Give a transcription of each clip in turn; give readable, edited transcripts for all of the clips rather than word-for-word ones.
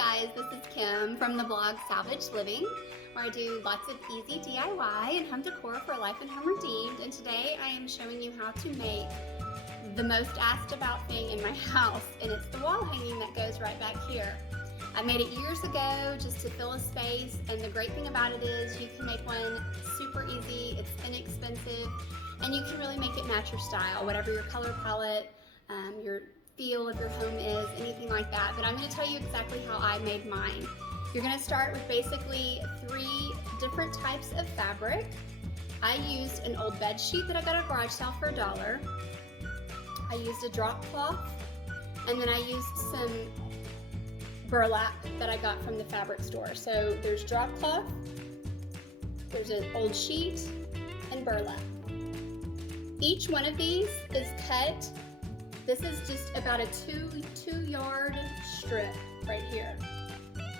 guys, this is Kim from the blog Salvaged Living, where I do lots of easy DIY and home decor for life and home redeemed. And today I am showing you how to make the most asked about thing in my house, and it's the wall hanging that goes right back here. I made it years ago just to fill a space, and the great thing about it is you can make one super easy, it's inexpensive, and you can really make it match your style, whatever your color palette, your feel of your home is, anything like that. But I'm going to tell you exactly how I made mine. You're going to start with basically 3 different types of fabric. I used an old bed sheet that I got at a garage sale for $1. I used a drop cloth, and then I used some burlap that I got from the fabric store. So there's drop cloth, there's an old sheet, and burlap. Each one of these is cut. This is just about a two yard strip right here.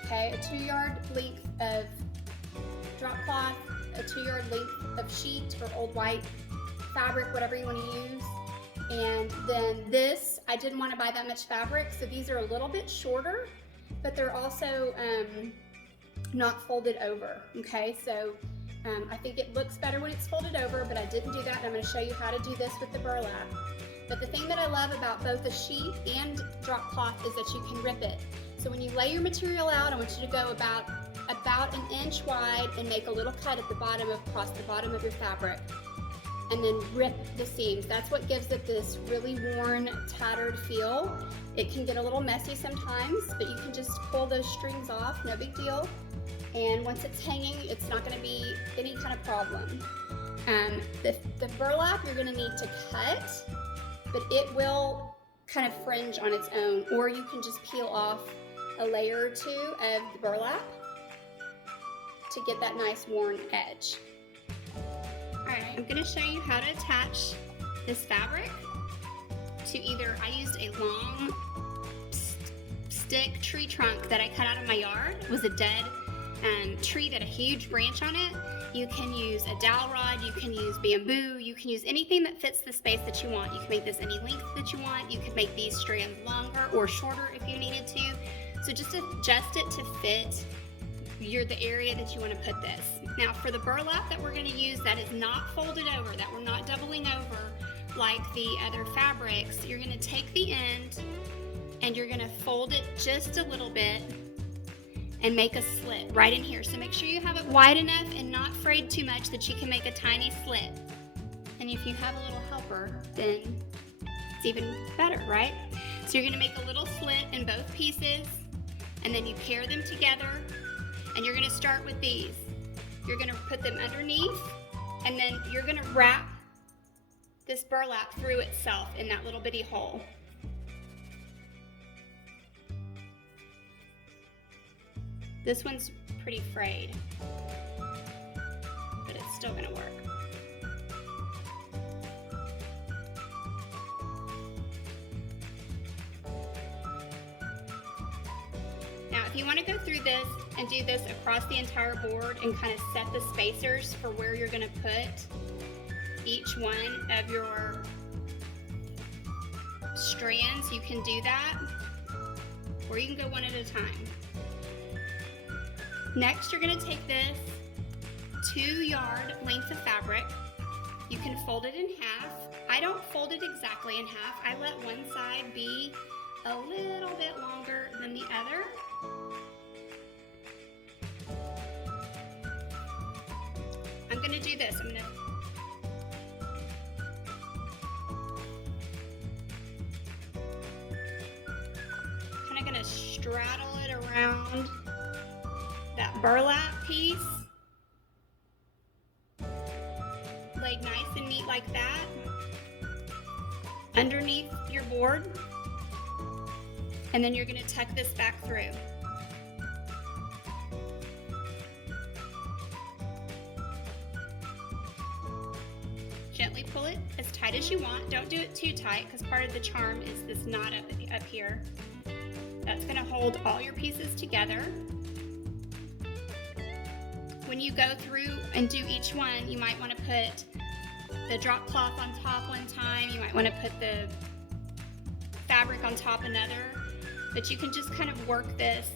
Okay, a 2-yard length of drop cloth, a 2-yard length of sheet or old white fabric, whatever you want to use. And then this, I didn't want to buy that much fabric, so these are a little bit shorter, but they're also not folded over. Okay, so I think it looks better when it's folded over, but I didn't do that, and I'm going to show you how to do this with the burlap. But the thing that I love about both the sheet and drop cloth is that you can rip it. So when you lay your material out, I want you to go about 1 inch wide and make a little cut at the bottom across the bottom of your fabric, and then rip the seams. That's what gives it this really worn, tattered feel. It can get a little messy sometimes, but you can just pull those strings off, no big deal. And once it's hanging, it's not going to be any kind of problem. The burlap you're going to need to cut, but it will kind of fringe on its own, or you can just peel off a layer or 2 of the burlap to get that nice worn edge. Alright, I'm going to show you how to attach this fabric to either, I used a long stick tree trunk that I cut out of my yard. It was a dead tree that had a huge branch on it. You can use a dowel rod, you can use bamboo, you can use anything that fits the space that you want. You can make this any length that you want. You can make these strands longer or shorter if you needed to. So just adjust it to fit the area that you want to put this. Now for the burlap that we're going to use that is not folded over, that we're not doubling over like the other fabrics, you're going to take the end and you're going to fold it just a little bit and make a slit right in here. So make sure you have it wide enough and not frayed too much that you can make a tiny slit. And if you have a little helper, then it's even better, right? So you're gonna make a little slit in both pieces, and then you pair them together, and you're gonna start with these. You're gonna put them underneath, and then you're gonna wrap this burlap through itself in that little bitty hole. This one's pretty frayed, but it's still gonna work. Now, if you wanna go through this and do this across the entire board and kind of set the spacers for where you're gonna put each one of your strands, you can do that, or you can go one at a time. Next, you're going to take this 2-yard length of fabric. You can fold it in half. I don't fold it exactly in half. I let one side be a little bit longer than the other. I'm going to do this. I'm kind of going to straddle it around that burlap piece, laid nice and neat like that, underneath your board, and then you're going to tuck this back through. Gently pull it as tight as you want. Don't do it too tight, because part of the charm is this knot up here. That's going to hold all your pieces together. When you go through and do each one, you might want to put the drop cloth on top one time. You might want to put the fabric on top another. But you can just kind of work this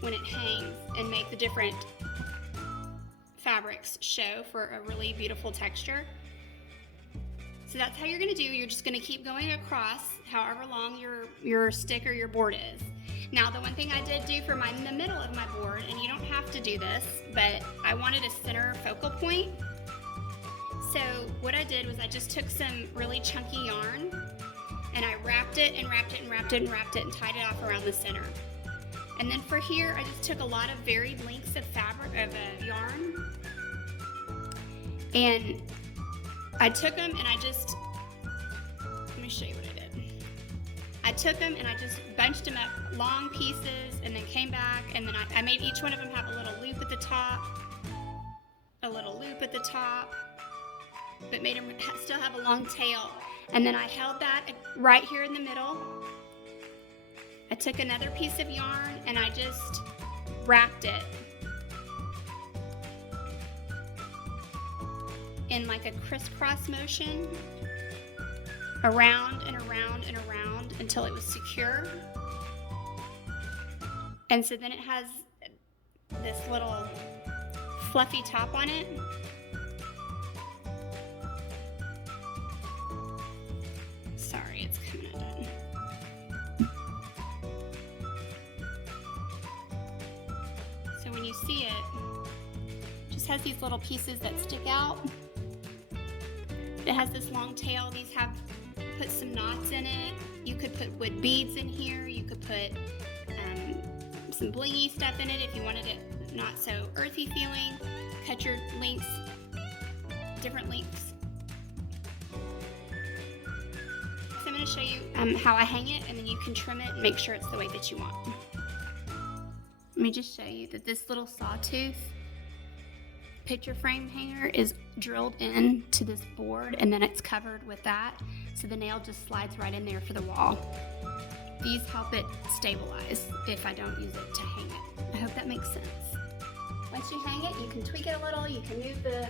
when it hangs and make the different fabrics show for a really beautiful texture. So that's how you're going to do. You're just going to keep going across however long your stick or your board is. Now, the one thing I did do for mine in the middle of my board, and you don't have to do this, but I wanted a center focal point. So what I did was I just took some really chunky yarn and I wrapped it and wrapped it and wrapped it and wrapped it and tied it off around the center. And then for here, I just took a lot of varied lengths of fabric, of yarn, and I took them and let me show you what I did. I took them and I just bunched them up long pieces and then came back, and then I made each one of them have a little loop at the top, a little loop at the top, but made them still have a long tail. And then I held that right here in the middle. I took another piece of yarn and I just wrapped it in like a crisscross motion around and around and around until it was secure. And so then it has this little fluffy top on it. Sorry, it's coming undone. So when you see it, just has these little pieces that stick out. It has this long tail. These put some knots in it. You could put wood beads in here. You could put some blingy stuff in it if you wanted it not so earthy feeling. Cut your lengths, different lengths. So I'm going to show you how I hang it, and then you can trim it and make sure it's the way that you want. Let me just show you that this little sawtooth picture frame hanger is drilled into this board, and then it's covered with that, so the nail just slides right in there for the wall. These help it stabilize if I don't use it to hang it. I hope that makes sense. Once you hang it, you can tweak it a little. You can move the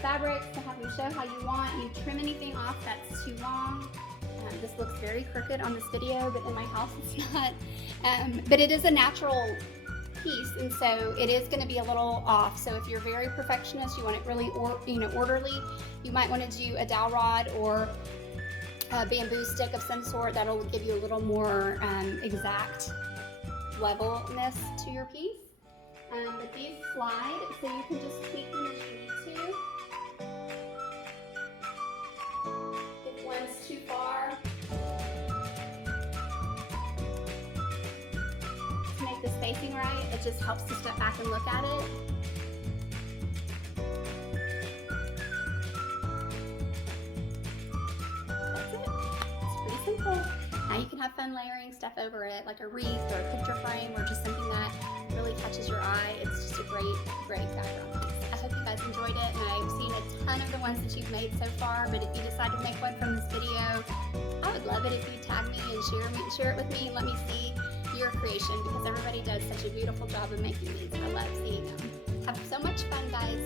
fabric to have you show how you want. You trim anything off that's too long. This looks very crooked on this video, but in my house it's not. But it is a natural piece, and so it is going to be a little off. So if you're very perfectionist, you want it really orderly, you might want to do a dowel rod or a bamboo stick of some sort. That'll give you a little more exact levelness to your piece. But these slide, so you can just tweak them as you need to. If one's too far, to make the spacing right, it just helps to step back and look at it. That's it. It's pretty simple. Now you can have fun layering stuff over it, like a wreath or a picture frame or just something that really catches your eye. It's just a great background piece. I hope you guys enjoyed it, and I've seen a ton of the ones that you've made so far, but if you decide to make one from this video, I would love it if you tag me and share it with me and let me see your creation, because everybody does such a beautiful job of making these. I love seeing them. Have so much fun, guys.